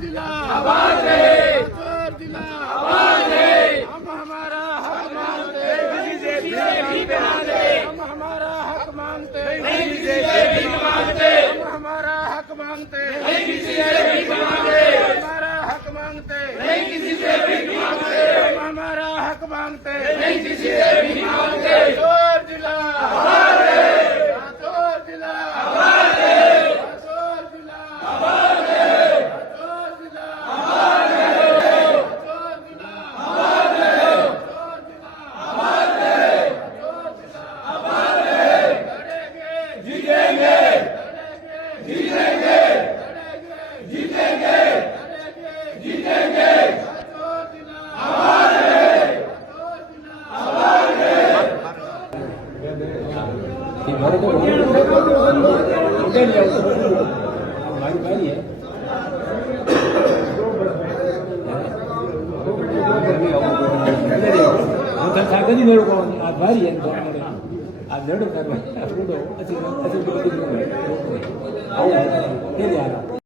जिला आवाज है, लातूर जिला आवाज है, हम हमारा हक मांगते किसी से भीख मांगते, हम हमारा हक मांगते नहीं किसी से भीख मांगते, हम हमारा हक मांगते नहीं किसी से भीख मांगते, हमारा हक मांगते नहीं किसी से भीख मांगते, हम हमारा हक मांगते नहीं किसी से भीख मांगते। लातूर जिला आवाज है, लातूर जिला आवाज है, लातूर जिला आवाज है, लातूर जिला आवाज है, लातूर जिला आवाज है, लातूर जिला आवाज है, लातूर जिला आवाज है। लड़ेंगे जीतेंगे, लड़ेंगे जीतेंगे, लड़ेंगे जीतेंगे, लड़ेंगे जीतेंगे। लातूर जिला आवाज है, लातूर जिला आवाज है। કદી નડકો આ ભારી એમ તો આ નડો કરવા આ ફોટો પછી પછી આવું કે યાર